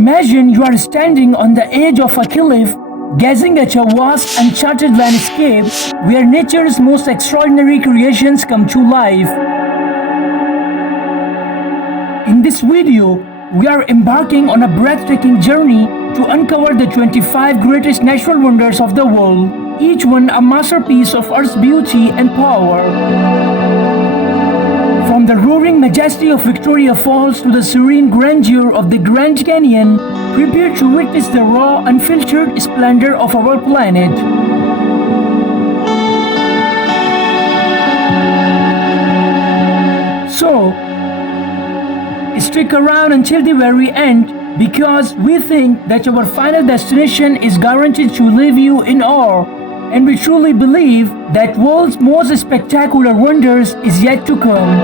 Imagine you are standing on the edge of a cliff, gazing at a vast, uncharted landscape where nature's most extraordinary creations come to life. In this video, we are embarking on a breathtaking journey to uncover the 25 greatest natural wonders of the world, each one a masterpiece of Earth's beauty and power. From the roaring majesty of Victoria Falls to the serene grandeur of the Grand Canyon, prepare to witness the raw, unfiltered splendor of our planet. So, stick around until the very end because we think that our final destination is guaranteed to leave you in awe, and we truly believe that world's most spectacular wonders is yet to come.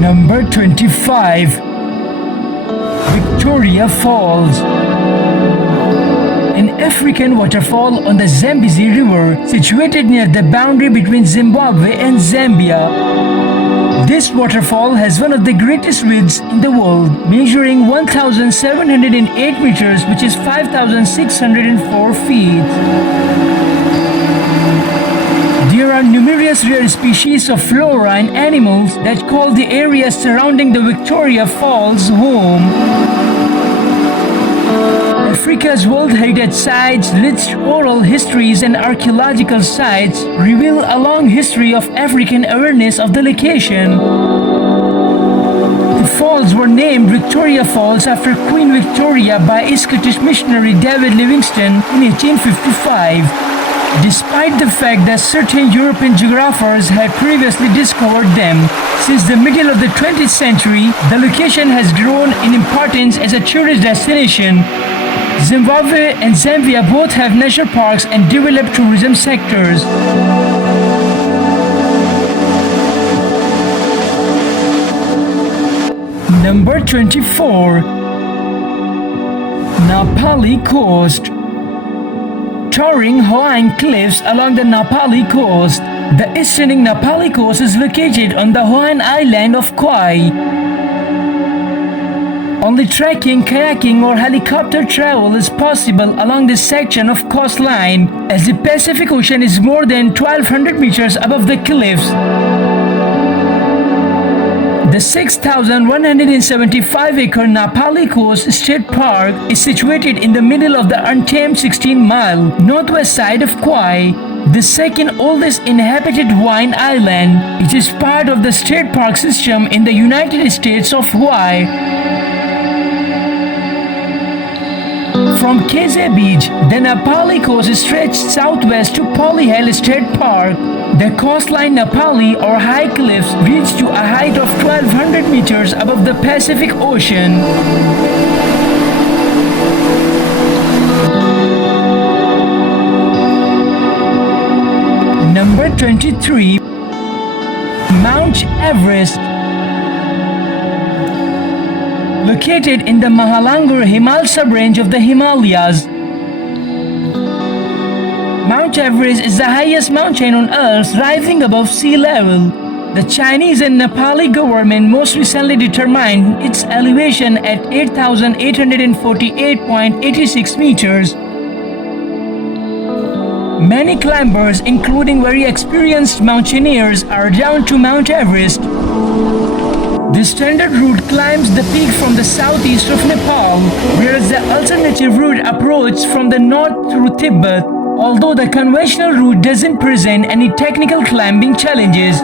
Number 25. Victoria Falls. An African waterfall on the Zambezi River situated near the boundary between Zimbabwe and Zambia. This waterfall has one of the greatest widths in the world, measuring 1,708 meters, which is 5,604 feet. There are numerous rare species of flora and animals that call the area surrounding the Victoria Falls home. Africa's World Heritage Sites, rich oral histories and archaeological sites reveal a long history of African awareness of the location. The falls were named Victoria Falls after Queen Victoria by Scottish missionary David Livingstone in 1855. Despite the fact that certain European geographers had previously discovered them, since the middle of the 20th century, the location has grown in importance as a tourist destination. Zimbabwe and Zambia both have national parks and developed tourism sectors. Number 24. Napali Coast. Towering Hawaiian cliffs along the Napali coast. The stunning Napali coast is located on the Hawaiian island of Kauai. Only trekking, kayaking or helicopter travel is possible along this section of coastline, as the Pacific Ocean is more than 1,200 meters above the cliffs. The 6,175-acre Napali Coast State Park is situated in the middle of the untamed 16-mile northwest side of Kauai, the second oldest inhabited Hawaiian island. It is part of the state park system in the United States of Hawaii. From Keze Beach, the Napali Coast stretches southwest to Polyhill State Park. The coastline Napali or high cliffs reach to a height of 1,200 meters above the Pacific Ocean. Number 23. Mount Everest. Located in the Mahalangur Himal sub-range of the Himalayas, Mount Everest is the highest mountain on Earth, rising above sea level. The Chinese and Nepali government most recently determined its elevation at 8,848.86 meters. Many climbers, including very experienced mountaineers, are down to Mount Everest. The standard route climbs the peak from the southeast of Nepal, whereas the alternative route approaches from the north through Tibet, although the conventional route doesn't present any technical climbing challenges.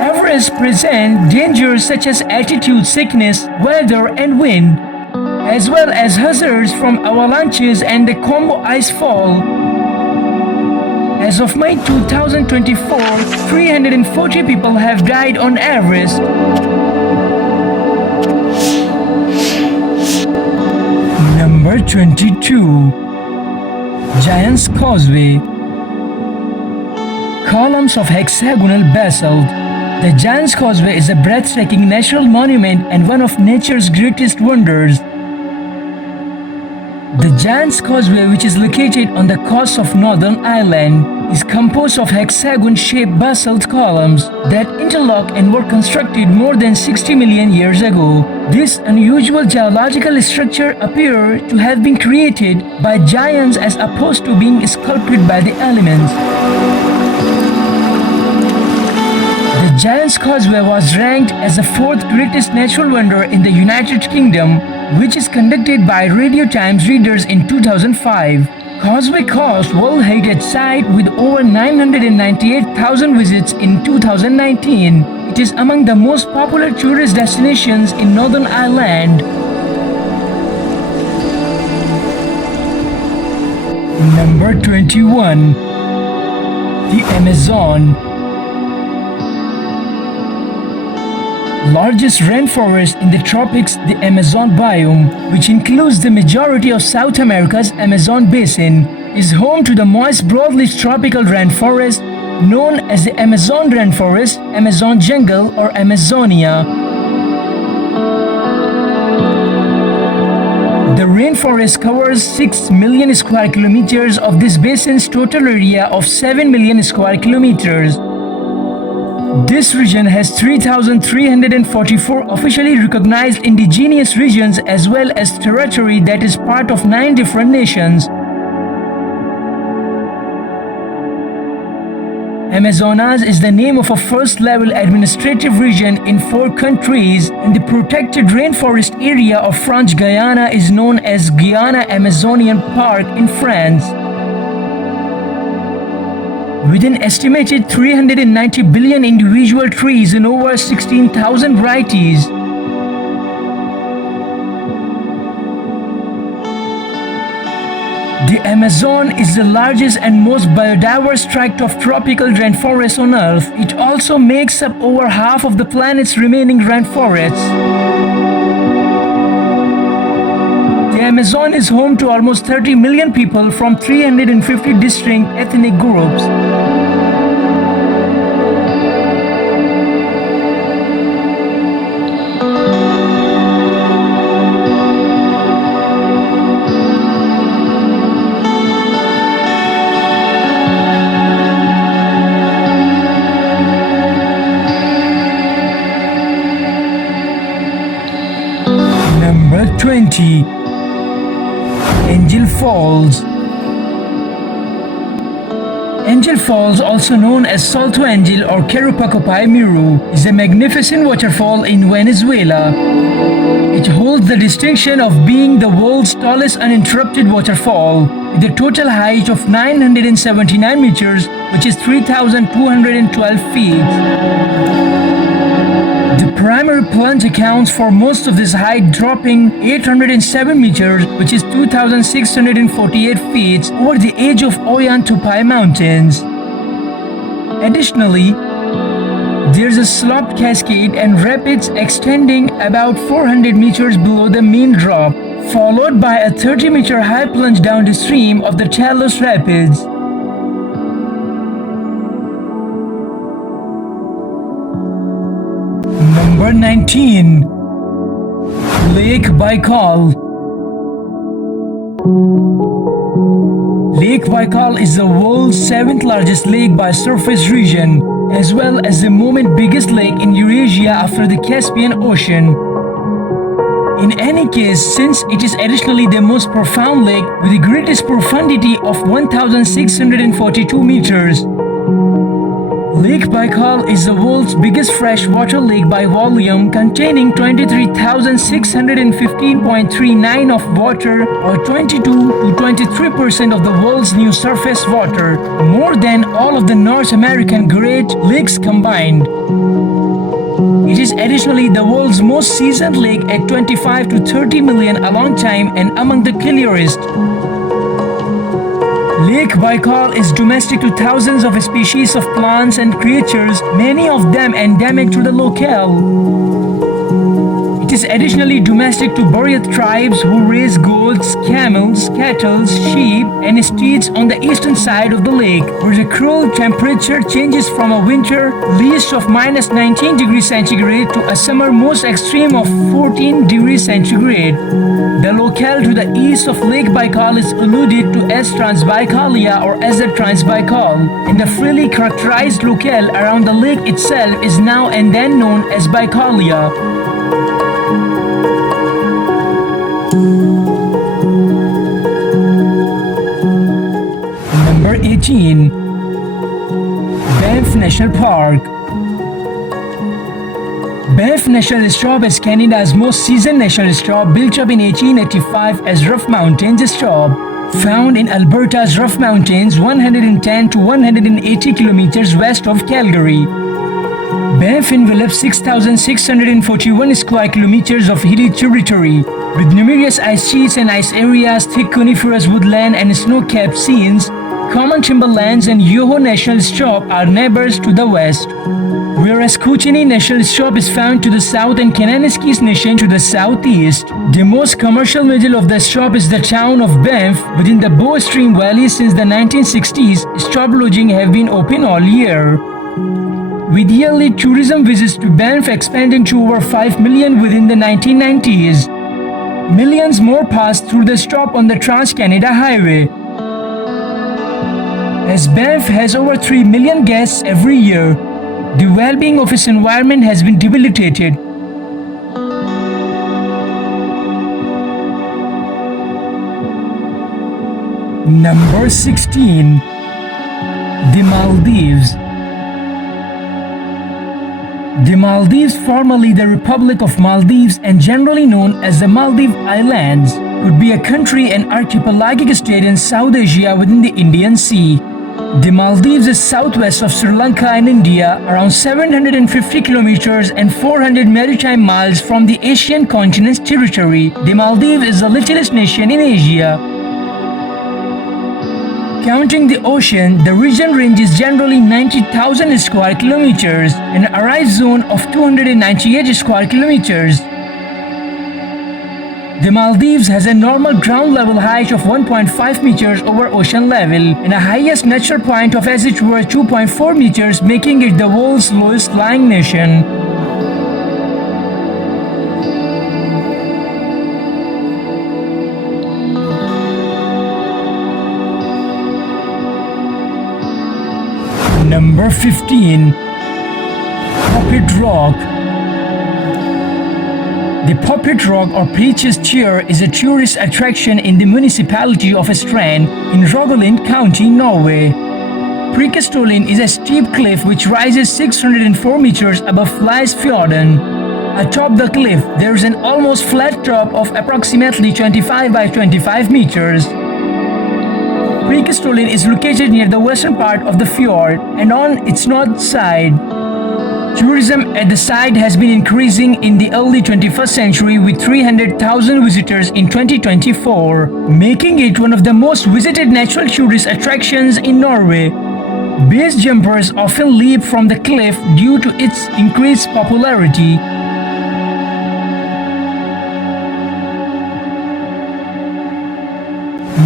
Everest presents dangers such as altitude sickness, weather and wind, as well as hazards from avalanches and the combo ice fall. As of May 2024, 340 people have died on Everest. Number 22. Giant's Causeway. Columns of hexagonal basalt. The Giant's Causeway is a breathtaking natural monument and one of nature's greatest wonders. The Giant's Causeway, which is located on the coast of Northern Ireland, is composed of hexagon-shaped basalt columns that interlock and were constructed more than 60 million years ago. This unusual geological structure appears to have been created by giants as opposed to being sculpted by the elements. The Giant's Causeway was ranked as the fourth greatest natural wonder in the United Kingdom, which is conducted by Radio Times readers in 2005. Causeway coast world-hated site with over 998,000 visits in 2019. It is among the most popular tourist destinations in Northern Ireland. Number 21. The Amazon. Largest rainforest in the tropics, the Amazon biome, which includes the majority of South America's Amazon basin, is home to the moist broadleaf tropical rainforest known as the Amazon rainforest, Amazon jungle, or Amazonia. The rainforest covers 6 million square kilometers of this basin's total area of 7 million square kilometers. This region has 3,344 officially recognized indigenous regions as well as territory that is part of 9 different nations. Amazonas is the name of a first-level administrative region in 4 countries, and the protected rainforest area of French Guiana is known as Guiana Amazonian Park in France. With an estimated 390 billion individual trees and over 16,000 varieties. The Amazon is the largest and most biodiverse tract of tropical rainforest on Earth. It also makes up over half of the planet's remaining rainforests. The Amazon is home to almost 30 million people from 350 distinct ethnic groups. Number 20. Angel Falls. Angel Falls, also known as Salto Angel or Quirupacopay Miru, is a magnificent waterfall in Venezuela. It holds the distinction of being the world's tallest uninterrupted waterfall, with a total height of 979 meters, which is 3,212 feet. The primary plunge accounts for most of this height, dropping 807 meters, which is 2,648 feet, over the edge of Ollantaytambo Mountains. Additionally, there's a sloped cascade and rapids extending about 400 meters below the main drop, followed by a 30-meter high plunge down the stream of the Talos Rapids. Number 19. Lake Baikal. Lake Baikal is the world's 7th largest lake by surface region, as well as the moment biggest lake in Eurasia after the Caspian Ocean. In any case, since it is additionally the most profound lake with the greatest profundity of 1,642 meters, Lake Baikal is the world's biggest freshwater lake by volume, containing 23,615.39 of water, or 22 to 23% of the world's new surface water, more than all of the North American Great Lakes combined. It is additionally the world's most seasoned lake at 25 to 30 million a long time and among the clearest. Lake Baikal is domestic to thousands of species of plants and creatures, many of them endemic to the locale. It is additionally domestic to Buryat tribes who raise goats, camels, cattle, sheep, and steeds on the eastern side of the lake, where the cruel temperature changes from a winter least of minus 19 degrees centigrade to a summer most extreme of 14 degrees centigrade. The locale to the east of Lake Baikal is alluded to as Transbaikalia or as the Transbaikal, and the freely characterized locale around the lake itself is now and then known as Baikalia. Number 18. Banff National Park. Banff National Reserve is Canada's most seasoned national reserve, built up in 1885 as Rough Mountains Reserve. Found in Alberta's Rough Mountains, 110 to 180 kilometers west of Calgary. Banff envelops 6,641 square kilometers of hilly territory, with numerous ice sheets and ice areas, thick coniferous woodland and snow-capped scenes. Common timberlands and Yoho National Reserve are neighbors to the west, whereas Kootenay National Reserve is found to the south and Kananaskis Nation to the southeast. The most commercial middle of the reserve is the town of Banff within the Bow Stream Valley. Since the 1960s, reserve lodging have been open all year, with yearly tourism visits to Banff expanding to over 5 million within the 1990s. Millions more pass through the stop on the Trans-Canada Highway, as Banff has over 3 million guests every year. The well-being of its environment has been debilitated. Number 16. The Maldives. The Maldives, formerly the Republic of Maldives and generally known as the Maldive Islands, could be a country and archipelagic state in South Asia within the Indian Sea. The Maldives is southwest of Sri Lanka and India, around 750 kilometers and 400 maritime miles from the Asian continent's territory. The Maldives is the littlest nation in Asia. Counting the ocean, the region ranges generally 90,000 square kilometers and a rise zone of 298 square kilometers. The Maldives has a normal ground level height of 1.5 meters over ocean level and a highest natural point of as it were 2.4 meters, making it the world's lowest lying nation. Number 15. Puppet Rock. The Puppet Rock or Preacher's Chair is a tourist attraction in the municipality of Strand in Rogaland County, Norway. Preikestolen is a steep cliff which rises 604 meters above Flisfjorden. Atop the cliff, there is an almost flat top of approximately 25 by 25 meters. Preikestolen is located near the western part of the fjord and on its north side. Tourism at the site has been increasing in the early 21st century with 300,000 visitors in 2024, making it one of the most visited natural tourist attractions in Norway. Base jumpers often leap from the cliff due to its increased popularity.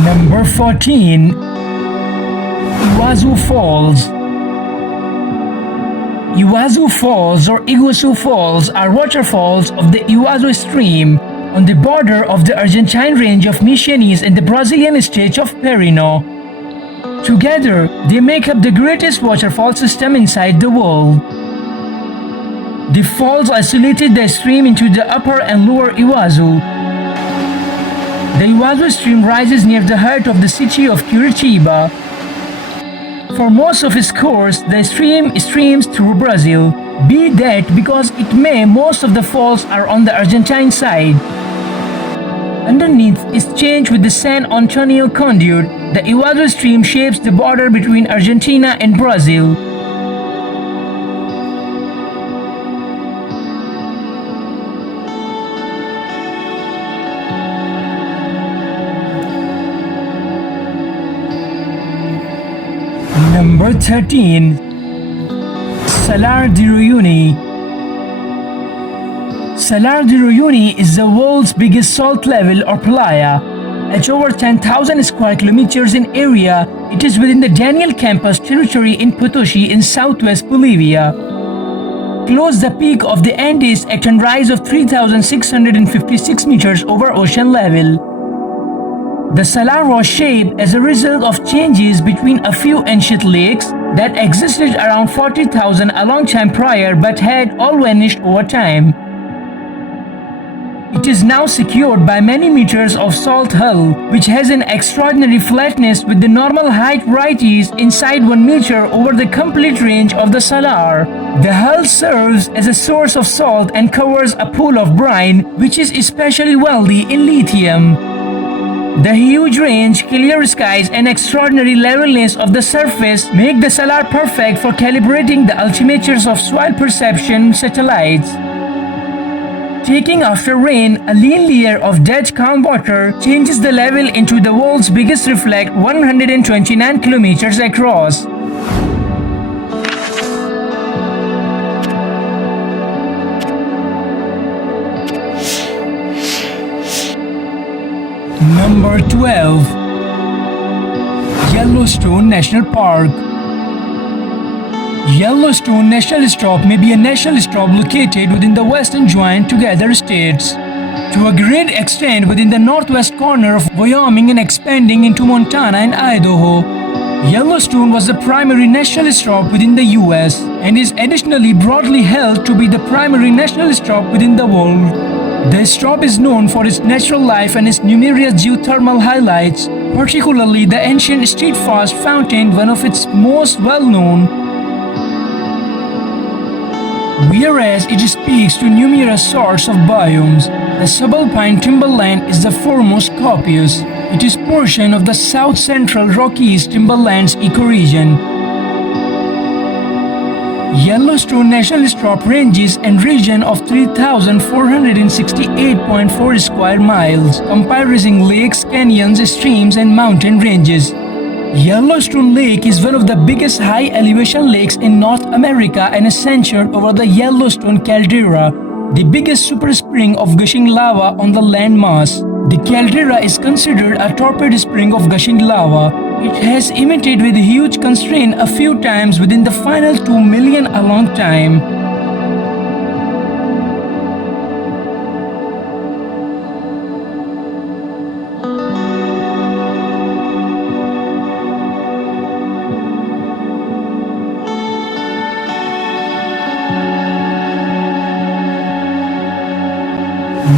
Number 14. Iguazu Falls. Iguazu Falls or Iguazu Falls are waterfalls of the Iguazu stream on the border of the Argentine range of Misiones and the Brazilian state of Perino. Together, they make up the greatest waterfall system inside the world. The falls isolated the stream into the upper and lower Iguazu. The Iguazu stream rises near the heart of the city of Curitiba. For most of its course, the stream streams through Brazil, be that because it may most of the falls are on the Argentine side. Underneath its change with the San Antonio conduit, the Iguazu stream shapes the border between Argentina and Brazil. Number 13. Salar de Uyuni. Salar de Uyuni is the world's biggest salt level or playa. At over 10,000 square kilometers in area, it is within the Daniel Campus territory in Potosi in southwest Bolivia. Close the peak of the Andes at a rise of 3,656 meters over ocean level. The salar was shaped as a result of changes between a few ancient lakes that existed around 40,000 a long time prior but had all vanished over time. It is now secured by many meters of salt hull, which has an extraordinary flatness with the normal height varieties inside 1 meter over the complete range of the salar. The hull serves as a source of salt and covers a pool of brine, which is especially wealthy in lithium. The huge range, clear skies, and extraordinary levelness of the surface make the salar perfect for calibrating the altimeters of soil perception satellites. Taking after rain, a lean layer of dead calm water changes the level into the world's biggest reflect 129 kilometers across. Number 12. Yellowstone National Park. Yellowstone National Stop may be a national stop located within the western joint together states, to a great extent within the northwest corner of Wyoming and expanding into Montana and Idaho. Yellowstone was the primary national stop within the US and is additionally broadly held to be the primary national stop within the world. The stop is known for its natural life and its numerous geothermal highlights, particularly the ancient Steadfast Fountain, one of its most well-known. Whereas it speaks to numerous sorts of biomes, the subalpine timberland is the foremost copious. It is portion of the South Central Rockies timberlands ecoregion. Yellowstone National Stop ranges and region of 3,468.4 square miles, comprising lakes, canyons, streams, and mountain ranges. Yellowstone Lake is one of the biggest high-elevation lakes in North America and is centered over the Yellowstone caldera, the biggest super spring of gushing lava on the landmass. The caldera is considered a torpid spring of gushing lava. It has emitted with huge constraint a few times within the final 2 million a long time.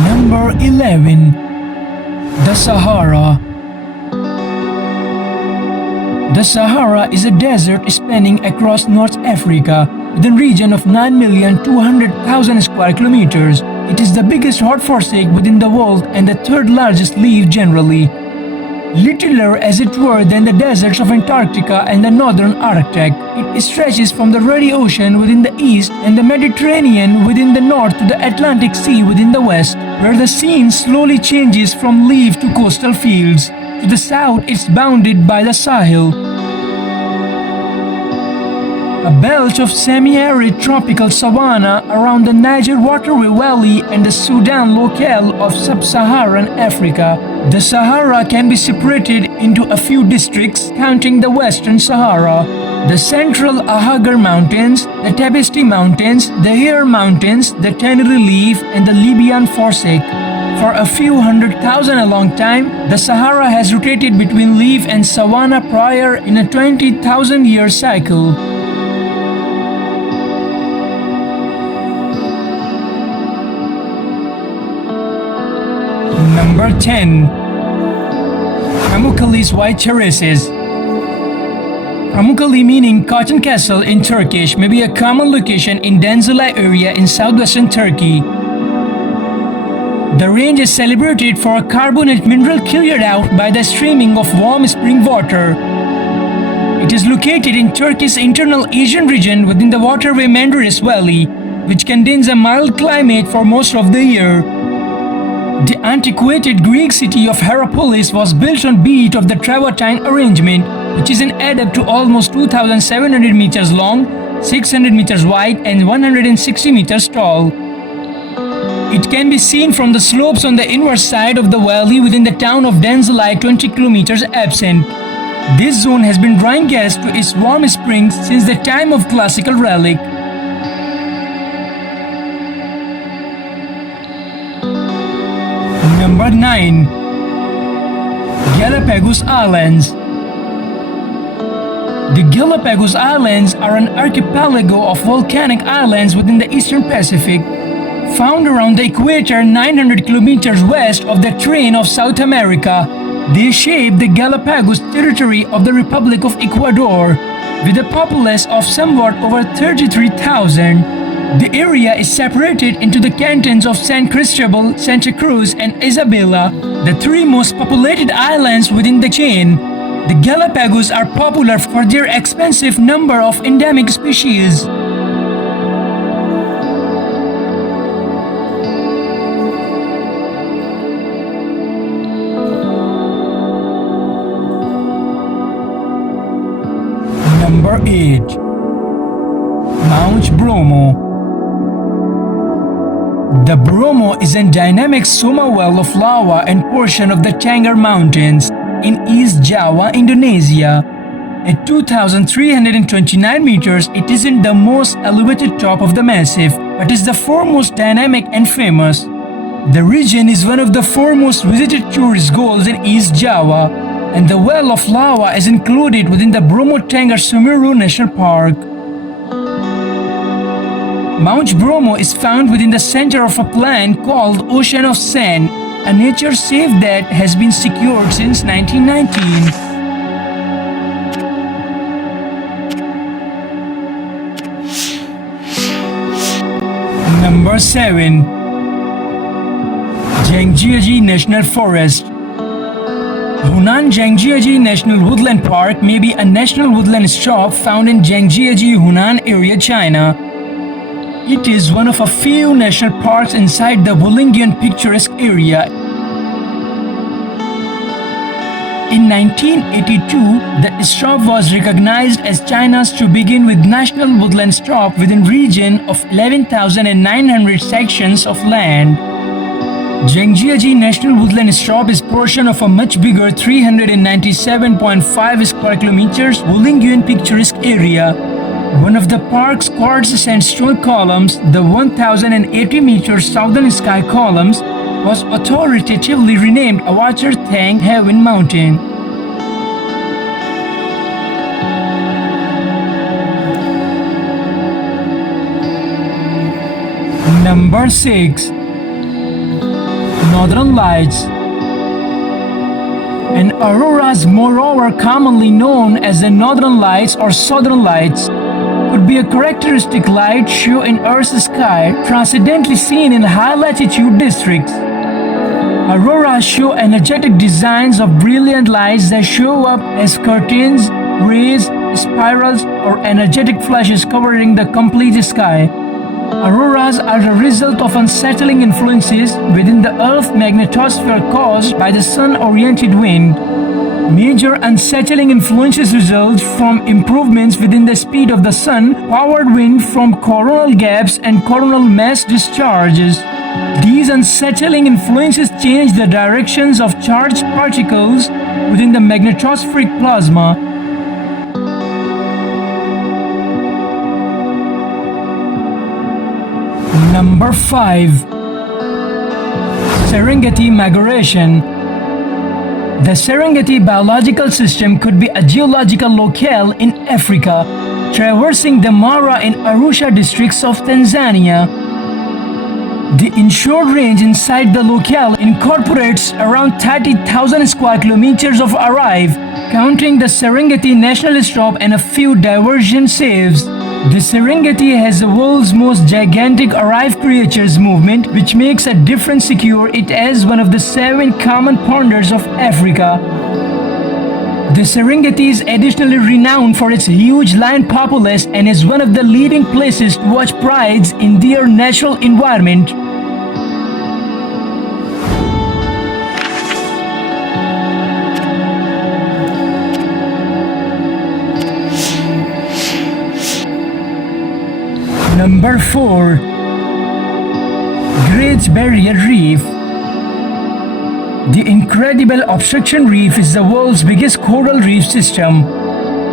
Number 11. The Sahara. The Sahara is a desert spanning across North Africa with a region of 9,200,000 square kilometers. It is the biggest hot forsake within the world and the third largest leaf generally. Littler as it were than the deserts of Antarctica and the northern Arctic. It stretches from the Ruddy Ocean within the east and the Mediterranean within the north to the Atlantic Sea within the west, where the scene slowly changes from leaf to coastal fields. To the south, it's bounded by the Sahel, a belt of semi-arid tropical savanna around the Niger waterway valley and the Sudan locale of sub-Saharan Africa. The Sahara can be separated into a few districts, counting the Western Sahara, the Central Ahagar Mountains, the Tabesti Mountains, the Hare Mountains, the Tenerife, and the Libyan Forsake. For a few 100,000 a long time, the Sahara has rotated between leaf and savanna prior in a 20,000-year cycle. Number 10. Pamukkale's White Terraces. Pamukkale, meaning cotton castle in Turkish, may be a common location in Denizli area in southwestern Turkey. The range is celebrated for a carbonate mineral cleared out by the streaming of warm spring water. It is located in Turkey's internal Asian region within the waterway Menderes Valley, which contains a mild climate for most of the year. The antiquated Greek city of Hierapolis was built on beat of the travertine arrangement, which is an adduct to almost 2,700 meters long, 600 meters wide, and 160 meters tall. It can be seen from the slopes on the inward side of the valley within the town of Denzilai 20 kilometers absent. This zone has been drawing gas to its warm springs since the time of classical relic. Number 9. Galapagos Islands. The Galapagos Islands are an archipelago of volcanic islands within the Eastern Pacific, found around the equator 900 kilometers west of the terrain of South America. They shape the Galapagos territory of the Republic of Ecuador, with a populace of somewhat over 33,000. The area is separated into the cantons of San Cristobal, Santa Cruz, and Isabela, the three most populated islands within the chain. The Galapagos are popular for their expansive number of endemic species. Number 8. Mount Bromo. The Bromo is a dynamic soma well of lava and portion of the Tengger Mountains in East Java, Indonesia. At 2,329 meters, it isn't the most elevated top of the massif, but is the foremost dynamic and famous. The region is one of the foremost visited tourist goals in East Java, and the well of lava is included within the Bromo Tengger Semeru National Park. Mount Bromo is found within the center of a plan called Ocean of Sand, a nature safe that has been secured since 1919. Number 7. Zhangjiajie National Forest. Hunan Zhangjiajie National Woodland Park may be a national woodland strip found in Zhangjiajie, Hunan area, China. It is one of a few national parks inside the Wulingian picturesque area. In 1982, the strip was recognized as China's to begin with national woodland strip within region of 11,900 sections of land. Zhangjiajie National Woodland Strip is portion of a much bigger 397.5 square kilometers Wulingian picturesque area. One of the park's quartz sandstone columns, the 1,080 meters southern sky columns, was authoritatively renamed Avatar Thang Heaven Mountain. Number 6. Northern Lights. And auroras, moreover commonly known as the Northern Lights or Southern Lights, could be a characteristic light show in Earth's sky, transcendently seen in high-latitude districts. Auroras show energetic designs of brilliant lights that show up as curtains, rays, spirals, or energetic flashes covering the complete sky. Auroras are the result of unsettling influences within the Earth's magnetosphere caused by the sun-oriented wind. Major unsettling influences result from improvements within the speed of the sun-powered wind from coronal gaps and coronal mass discharges. These unsettling influences change the directions of charged particles within the magnetospheric plasma. Number 5. Serengeti Migration. The Serengeti biological system could be a geological locale in Africa, traversing the Mara and Arusha districts of Tanzania. The inshore range inside the locale incorporates around 30,000 square kilometers of Archive, counting the Serengeti National Strip and a few diversion saves. The Serengeti has the world's most gigantic Archive creatures movement, which makes a difference secure it as one of the 7 common ponders of Africa. The Serengeti is additionally renowned for its huge lion populace and is one of the leading places to watch prides in their natural environment. Number 4. Great Barrier Reef. The incredible Obstruction Reef is the world's biggest coral reef system,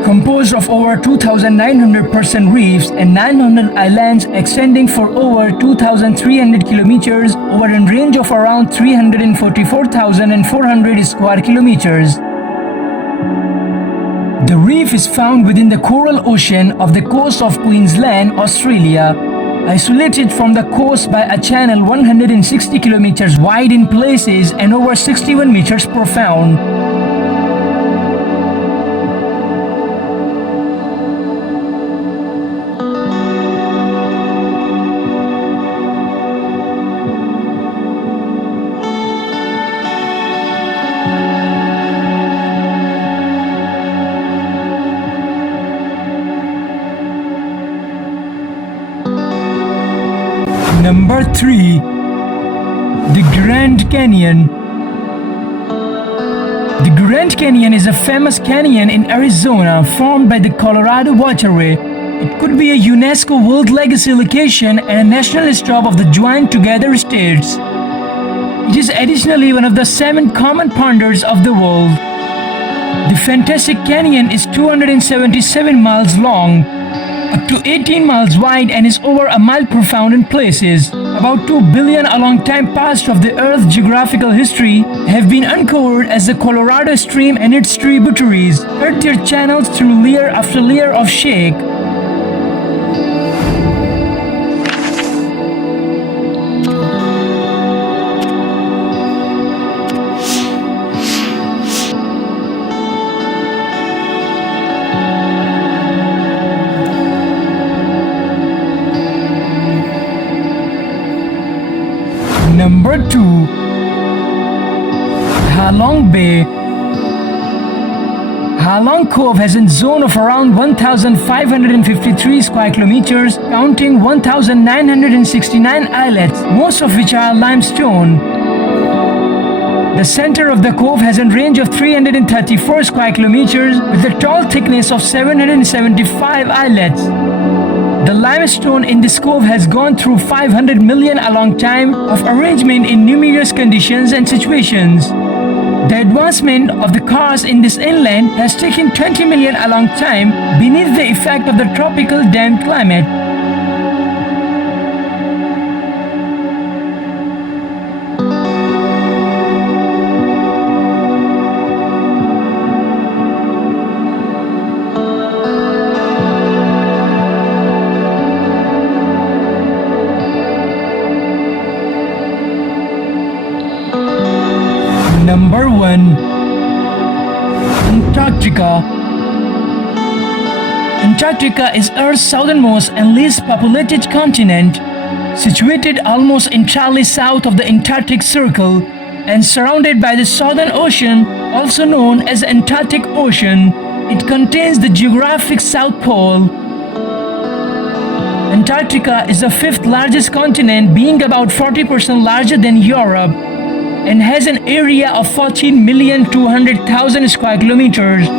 composed of over 2,900 reefs and 900 islands extending for over 2,300 kilometers over a range of around 344,400 square kilometers. The reef is found within the Coral Ocean off the coast of Queensland, Australia, isolated from the coast by a channel 160 kilometers wide in places and over 61 meters profound. Number 3. The Grand Canyon. The Grand Canyon is a famous canyon in Arizona formed by the Colorado Waterway. It could be a UNESCO World Legacy location and a national stop of the joined together states. It is additionally one of the 7 common ponders of the world. The fantastic canyon is 277 miles long, up to 18 miles wide, and is over a mile profound in places. About 2 billion a long time past of the Earth's geographical history have been uncovered as the Colorado Stream and its tributaries cut their channels through layer after layer of shake. Number 2. Halong Bay. Halong Cove has a zone of around 1,553 square kilometers, counting 1,969 islets, most of which are limestone. The center of the cove has a range of 334 square kilometers with a total thickness of 775 islets. The limestone in this cove has gone through 500 million a long time of arrangement in numerous conditions and situations. The advancement of the cars in this inland has taken 20 million a long time beneath the effect of the tropical damp climate. Number 1. Antarctica. Antarctica is Earth's southernmost and least populated continent, situated almost entirely south of the Antarctic Circle and surrounded by the Southern Ocean, also known as the Antarctic Ocean. It contains the geographic South Pole. Antarctica is the 5th largest continent, being about 40% larger than Europe, and has an area of 14,200,000 square kilometers.